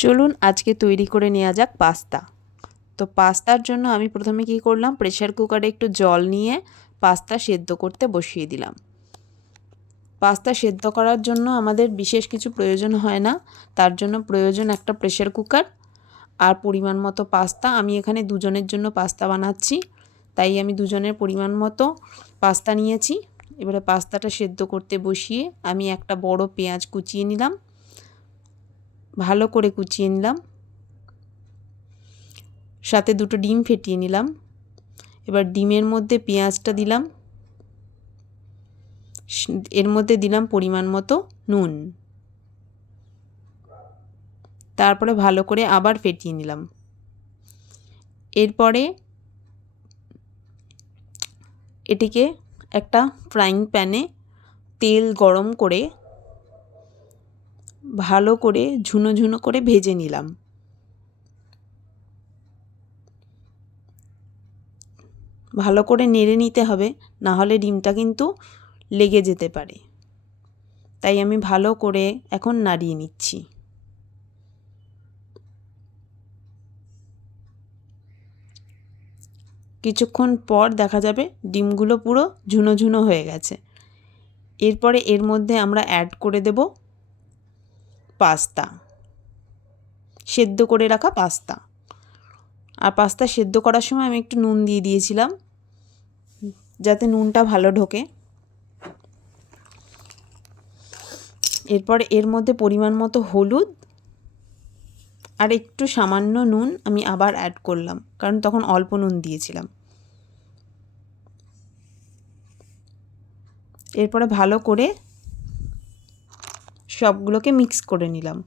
চলুন আজকে তৈরি করে নেওয়া যাক পাস্তা। তো পাস্তার জন্য আমি প্রথমে কি করলাম, প্রেসার কুকারে একটু জল নিয়ে পাস্তা সেদ্ধ করতে বসিয়ে দিলাম। পাস্তা সেদ্ধ করার জন্য আমাদের বিশেষ কিছু প্রয়োজন হয় না, তার জন্য প্রয়োজন একটা প্রেসার কুকার আর পরিমাণ মতো পাস্তা। আমি এখানে দুজনের জন্য পাস্তা বানাচ্ছি, তাই আমি দুজনের পরিমাণ মতো পাস্তা নিয়েছি। এবারে পাস্তাটা সেদ্ধ করতে বসিয়ে আমি একটা বড় পেঁয়াজ কুচিয়ে নিলাম, ভালো করে কুচিয়ে নিলাম, সাথে দুটো ডিম ফেটিয়ে নিলাম। এবার ডিমের মধ্যে পেঁয়াজটা দিলাম, এর মধ্যে দিলাম পরিমাণ মতো নুন, তারপরে ভালো করে আবার ফেটিয়ে নিলাম। এরপরে এটিকে একটা ফ্রাইং প্যানে তেল গরম করে ভালো করে ঝুনো ঝুনো করে ভেজে নিলাম। ভালো করে নেড়ে নিতে হবে, না হলে ডিমটা কিন্তু লেগে যেতে পারে। তাই আমি ভালো করে এখন নাড়িয়ে নিচ্ছি। কিছুক্ষণ পর দেখা যাবে ডিমগুলো পুরো ঝুনো ঝুনো হয়ে গেছে। এরপরে এর মধ্যে আমরা অ্যাড করে দেব পাস্তা, সেদ্ধ করে রাখা পাস্তা। আর পাস্তা সেদ্ধ করার সময় আমি একটু নুন দিয়ে দিয়েছিলাম, যাতে নুনটা ভালো ঢোকে। এরপর এর মধ্যে পরিমাণ মতো হলুদ আর একটু সামান্য নুন আমি আবার অ্যাড করলাম, কারণ তখন অল্প নুন দিয়েছিলাম। এরপরে ভালো করে সবগুলোকে মিক্স করে নিলাম।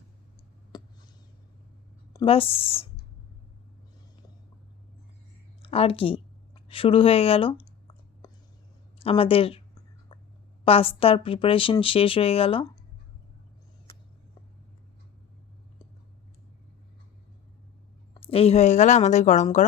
ব্যাস, আর কি, শুরু হয়ে গেল আমাদের পাস্তার প্রিপারেশন, শেষ হয়ে গেল। এই হয়ে গেল আমাদের গরম গরম